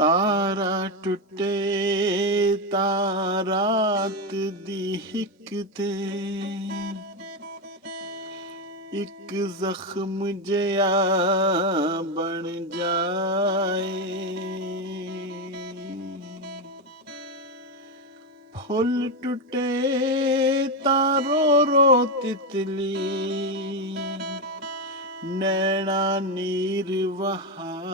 ਤਾਰਾ ਟੁੱਟੇ ਤਾਂ ਰਾਤ ਦੀ ਹਿੱਕ ਤੇ ਇੱਕ ਜ਼ਖਮ ਜਿਹਾ ਬਣ ਜਾਏ। ਫੁੱਲ ਟੁੱਟੇ ਤਾਂ ਰੋ ਰੋ ਤਿਤਲੀ ਨੈਣਾ ਨੀਰ ਵਹਾਏ।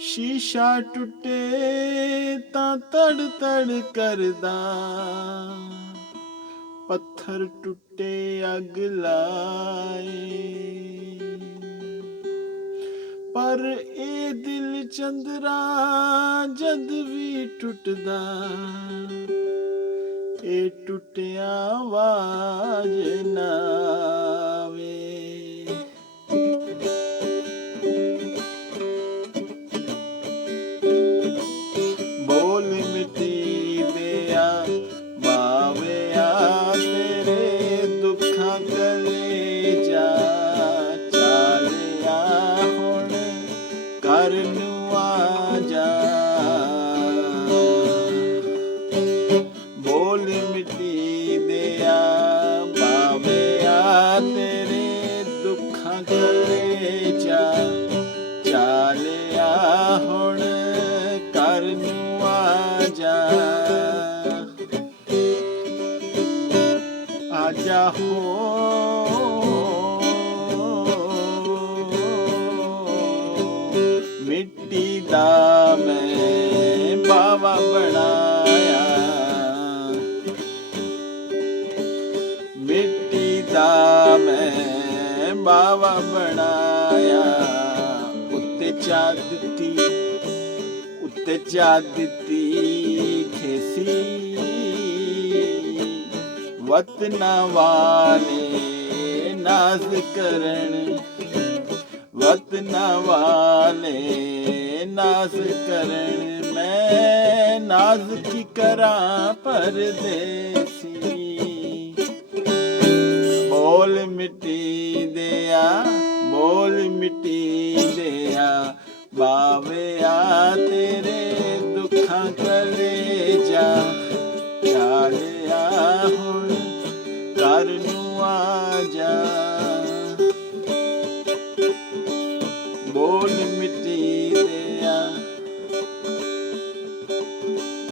ਸ਼ੀਸ਼ਾ ਟੁੱਟੇ ਤਾਂ ਤੜ ਤੜ ਕਰਦਾ ਪੱਥਰ ਟੁੱਟੇ ਅੱਗ ਲਾਏ। ਪਰ ਇਹ ਦਿਲ ਚੰਦਰਾ ਜਦ ਵੀ ਟੁੱਟਦਾ ਇਹ ਟੁੱਟਿਆ ਆਵਾਜ਼ ਨਾ ਆਵੇ। ਬੋਲ ਮਿੱਟੀ ਦਿਆ ਬਾਵਿਆ ਤੇਰੇ ਦੁੱਖਾਂ ਕਲੇਜਾ ਚਾਲਿਆ ਹੁਣ ਘਰ ਨੂੰ ਆ ਜਾ। ਬੋਲ ਮਿੱਟੀ ਦਿਆ ਬਾਵਿਆ ਤੇਰੇ ਦੁੱਖਾਂ ਕਲੇਜਾ ਚਾਲਿਆ ਹੁਣ ਘਰ ਨੂੰ ਆ ਜਾ। ਆਜਾ ਹੋ ਮਿੱਟੀ ਦਾ ਮੈਂ ਬਾਵਾ ਬਣਾਇਆ। ਮਿੱਟੀ ਦਾ ਮੈਂ ਬਾਵਾ ਬਣਾਇਆ। ਉੱਤੇ ਚਾ ਦਿੱਤੀ ਉੱਤੇ ਚਾ ਦਿੱਤੀ ਖੇਸੀ ਵਤਨਾਂ ਵਾਲੇ ਨਾਜ਼ ਕਰਨ। ਵਤਨਾਂ ਵਾਲੇ ਨਾਜ਼ ਕਰਨ ਮੈਂ ਨਾਜ਼ ਕੀ ਕਰਾਂ ਪਰਦੇਸੀ।